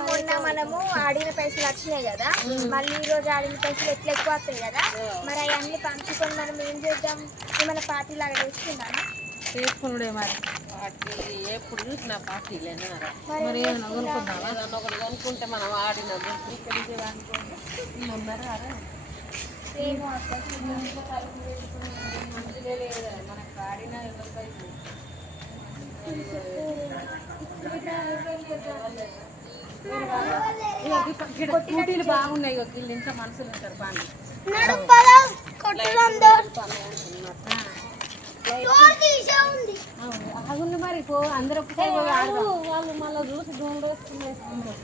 మొన్న మనము ఆడిన పైసలు వచ్చినాయి కదా. మళ్ళీ ఈ రోజు ఆడిన పైసలు ఎట్లా ఎక్కువ వస్తాయి కదా. మరి అవన్నీ పంచుకొని మనం ఏం చేద్దాం? ఏమైనా పార్టీ లాగా చేసుకుందామా? చేసుకున్నాడే మరి. పార్టీ ఎప్పుడు చూసినా పార్టీలేనా మరి ఏమైనా కొనుక్కుందామా? ఏదన్నా ఒకటి కొనుక్కుంటే మనం ఆడిన ఏమో మనకు ఆడిన ఎవరికైతే స్కూటీలు బాగున్నాయి ఒక వీళ్ళు ఇంకా మనుషులు ఉంటారు బాగా ఆగుంది మరి పో అందరూ. వాళ్ళు మళ్ళీ చూసి దూరం వేసుకున్నారు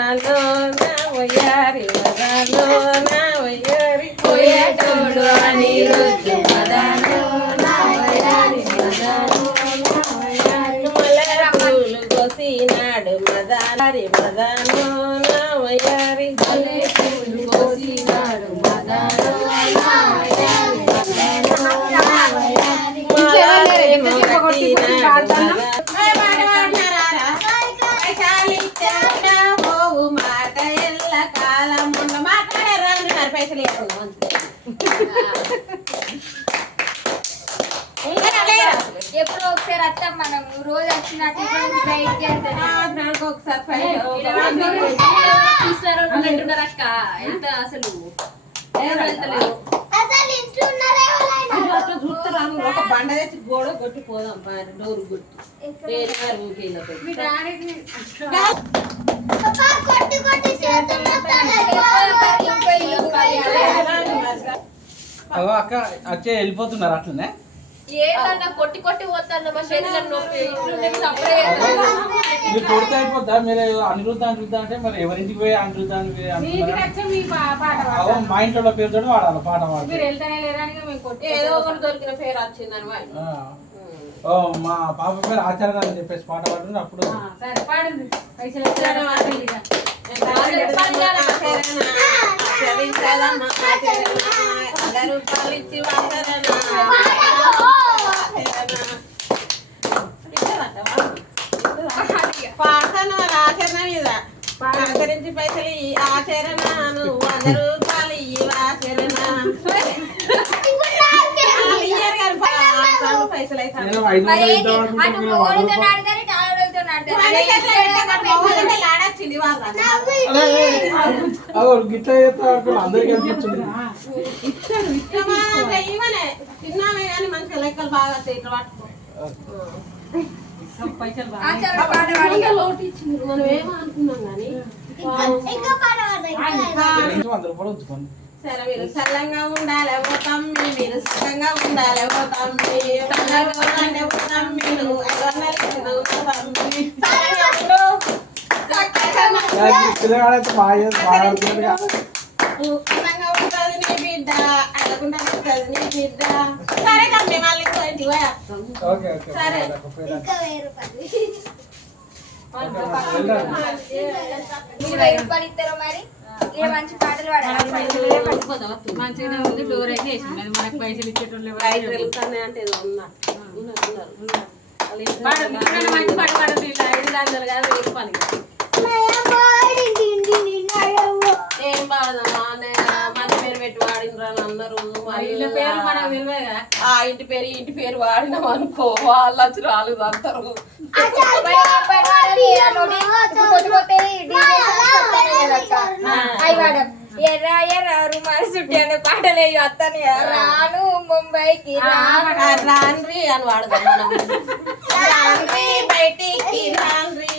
మదాలో నా వయ్యారి మదాలో నా వయ్యారి పోయేటోడు అనిరుద్ధు మదాలో ఎప్పుడో ఒకసారి వస్తాం మనం రోజు వచ్చినట్టు బయటికి వెళ్తాం ఒకసారి అక్క. ఎంత అసలు ఎవరు వెళ్తలేరు చూస్తాను ఒక బండ తెచ్చి గోడ కొట్టి పోదాం పైన డోరు కొట్టి. వేరే వారి అక్క. వచ్చే వెళ్ళిపోతున్నారు అట్లనే? ఏదన్నా కొట్టి కొట్టి పోతాన్న మా శరీరం నొప్పి ఇట్లుండే అప్పుడే మీరు కొడితే అయిపోద్దా మీరు అనిరుద్ధ అనిరుద్ధ అంటే మరి ఎవరింటికి పోయి అనిరుద్ధ అని పోయి అంటున్నారా? మీ పా- పాట అగో మా ఇంట్లో పేరుతో వాడాలి పాట మీరు పాడాలి వెళ్తానే లేరని మేము కొట్టి ఏదో ఒకటి దొరికిన పేరు వచ్చిందని మా పాప పేరు ఆచార్య అని చెప్పేసి పాట పాడుతుంది అప్పుడు. అందరూ పాలిచ్చి పాడతాను వాళ్ళ ఆచరణ మీద ఆచరించి పైసలు ఈ ఆచరణను వంద రూపాయలు ఈ ఆచరణ పైసలు అయితే అందరికీ తిన్నామే కానీ మంచిగా లెక్కలు బాగా ఇట్లా పట్టుకో మనం ఏమో అనుకున్నాం కానీ సరే మీరు చల్లంగా ఉండాలి ఓ తమ్మి మీరు సుఖంగా ఉండాలి ఓ తమ్మి. చల్లగా ఉండాలి ఓ తమ్మి నువ్వు తమ్మి. చల్లగా ఉంటుంది నీ బిడ్డ. సరే మళ్ళీ సరే. రూపాయలు మరి మంచి పాటలు పాడాలి మంచిగానే ఉంది డోర్ అయితే వేసింది మనకు పైసలు ఇచ్చేటోళ్ళు అంటే మంచి పాట పాడండి ఇట్లా ఐదు వందలు కాదు వెయ్యి రూపాయలు ఏం బాగుందమ్మా పేరు పెట్టి వాడినరా అని అందరూ మరి వీళ్ళ పేరు మనకు తెలియదు కదా ఆ ఇంటి పేరు ఇంటి పేరు వాడినాం అనుకో వాళ్ళు వచ్చి రాలేదు అంటారు. ఎర్ర ఎర్ర రుమాలు చుట్టి అనే పాటలు వస్తాను. రాను ముంబైకి రాన్రి అని వాడదాం మనం రాన్రి బయటికి రాన్రి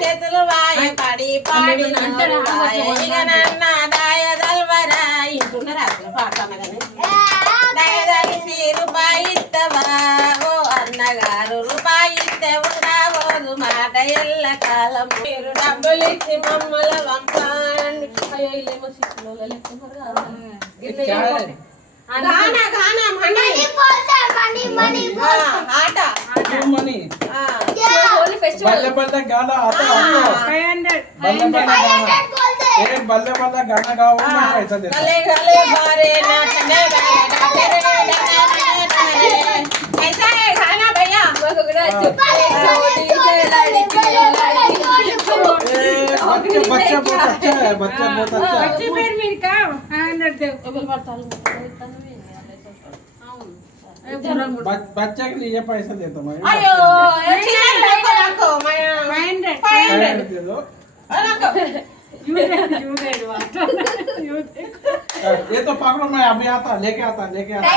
చేతులు వాయి పడి పాడి ఇక నన్న దాయ దల్వరా ఇంటున్నారు అసలు పాట అనగానే దయదలిసి రూపాయి ఇస్తావా ఓ అన్నగారు రూపాయి ఇస్తే ఉండబోదు మాట ఎల్ల కాలం మీరు డబ్బులు ఇచ్చి మమ్మల పంపండి అయ్యో వీళ్ళేమో సిక్కులు వాళ్ళు లెక్క. గానా గానా మనీ పోతా మనీ మనీ ఆట మనీ హోలీ ఫెస్టివల్ బల్లే బల్లే గానా ఆట 500 500 500 एक बल्ले बल्ले गाना गाओ हाँ, गले गले नाचने ऐसा है गाना भैया। बच्चे बहुत हाँ। अच्छा है हाँ। बहुत अच्छा है। बच्चे मेरे का हाँ बच्चे के लिए पैसा देता हूँ अयो रखो रखो मैं 500 500 दे दो। रखो। ये तो पकड़ो मैं अभी आता लेके आता लेके आता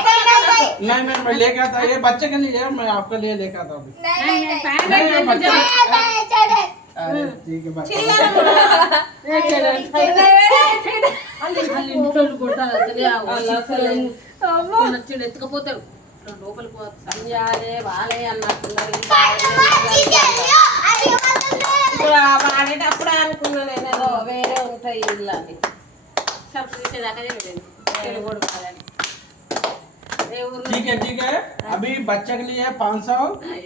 नहीं नहीं मैं लेके आता ये बच्चे के लिए मैं आपके लिए लेके आता अभी नहीं नहीं बच्चे अरे ठीक है बच्चे వాళ్ళు ఇంట్లో కొడతారు అసలే ఆ సిక్కులు నచ్చిండు ఎత్తుకపోతారు లోపలికి పోతారు అయ్యాలే బాలే అన్నట్టున్నారు ఇప్పుడు ఆ వాడేటప్పుడు ఉంటాయి ఇల్లు అని సరుకు తీసేదాకా తెలియదు తెలుగు కూడా కాదని ఏ ఊరు ठीक है ठीक है अभी बच्चे के लिए पाँच सौ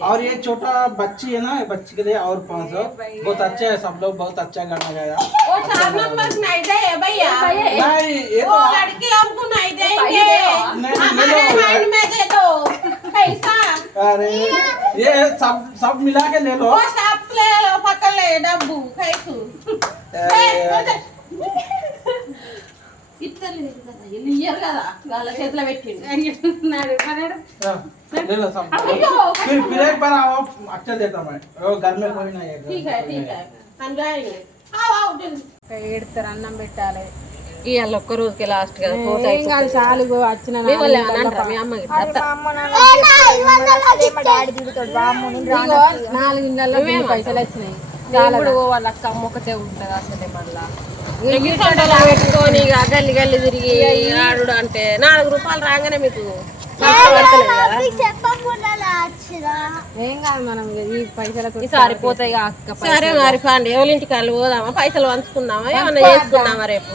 और ये छोटा बच्ची है ना ये बच्ची के लिए और पाँच सौ बहुत अच्छे है सब लोग बहुत अच्छा गाना गाया वो चार नंबर नहीं दे भैया नहीं ये वो तो लड़की हमको नहीं देंगे नहीं, हमारे ले लो। माइंड में दे दो पैसा अरे ये सब सब मिला के ले लो वो सब ले लो पकड़ ले डब्बू कैसू अरे, ఇత్తలు ఎన్ని ఇయ్యరు కదా వాళ్ళ చేతిలో పెట్టిండు हाँ, ले लो सब फिर फिर एक बार आओ अच्छा देता मैं वो घर में कोई नहीं है घर ठीक में है कोई ठीक नहीं है हम जाएंगे आओ आओ जल्दी ఏడుతారు అన్నం పెట్టాలి ఇవాళ ఒక్క రోజుకి లాస్ట్ కదా పోతే ఏం కాదు చాలు గో వచ్చిన మీ వాళ్ళు ఏమన్నా అంటారా? మీ అమ్మకి అత్త ఇదిగో నాలుగు ఇళ్ళల్లో బిల్లు పైసలు వచ్చినాయి నేను కూడా వాళ్ళ అక్క అమ్మ ఒకతే ఉంటుంది అసలే మళ్ళా గిట్టంటలా పెట్టుకొని ఇక గల్లి గల్లి తిరిగి ఆడు అంటే నాలుగు రూపాయలు రాగానే మీకు ఏం కాదు మనం ఇక ఈ అక్క సరే మరి పండి ఎవరింటికి వాళ్ళు పోదామా? పైసలు పంచుకుందామా? ఏమన్నా చేసుకుందామా రేపు?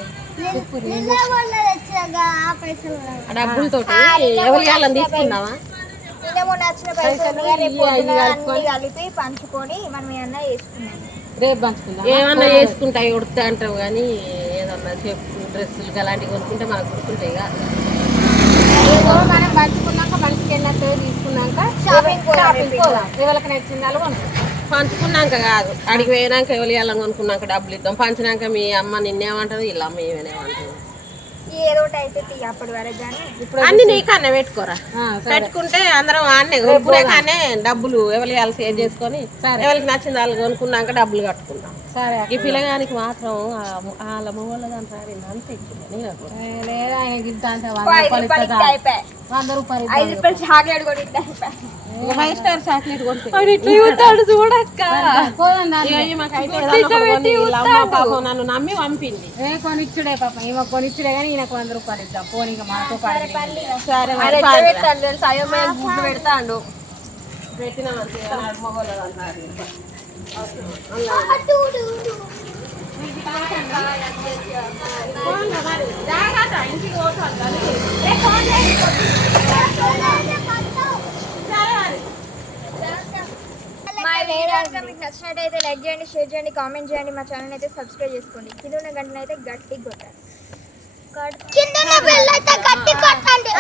ఆ డబ్బులతోటి ఎవరి వాళ్ళని తీసుకుందామా? పైసలు కలిపి పంచుకొని మనం ఏమన్నా చేసుకున్నాం ఏమన్నా చేసుకుంటాయి ఉడతా అంటావు కానీ ఏదన్నా చెప్పు డ్రెస్సులు అలాంటివి కొనుక్కుంటే మనకు గుర్తుంటాయి మనం పంచుకున్నాక ఎన్నట్టు తీసుకున్నాక షాపింగ్ పోదాం ఎవరికి కాదు. అడిగి పోయినాక ఎవరి వాళ్ళని కొనుక్కున్నాక డబ్బులు ఇద్దాం. పంచినాక మీ అమ్మ నిన్నేమంటది వీళ్ళ అమ్మ ఏదో ఒకటి అయితే తీ అప్పటి వరకు కానీ ఇప్పుడు అన్ని నీకన్నే పెట్టుకోరా? పెట్టుకుంటే అందరం ఆడనే కొనుక్కునే కానీ డబ్బులు ఎవరి వాళ్ళు సేవ్ చేసుకొని. ఎవరికి నచ్చిన వాళ్ళు కొనుక్కున్నాక డబ్బులు కట్టుకుందాం. సరే ఈ పిల్లగానికి మాత్రం ఆ- వాళ్ళ మొగోళ్ళ దాని అంతే వంద రూపాయలు. ఐదు చాక్లెట్ కూడా ఫైవ్ స్టార్ చాక్లెట్ నన్ను నమ్మి పంపింది. ఏ కొనిచ్చుడే పాపం. ఈమె కొనిచ్చుడే కానీ ఈయనకు వంద రూపాయలు ఇద్దాం. పోనీ ఇక మాతో సరే మరి. పెడతాడు. తెలుసు అయోమయ పెట్టిన ఇంటికి వీడియో మీకు నచ్చినట్టయితే లైక్ చేయండి షేర్ చేయండి కామెంట్ చేయండి. మా ఛానల్ అయితే సబ్స్క్రైబ్ చేసుకోండి. కింద ఉన్న గంటను అయితే గట్టి కొట్టాలి కింద బెల్ అయితే గట్టి కొట్టండి.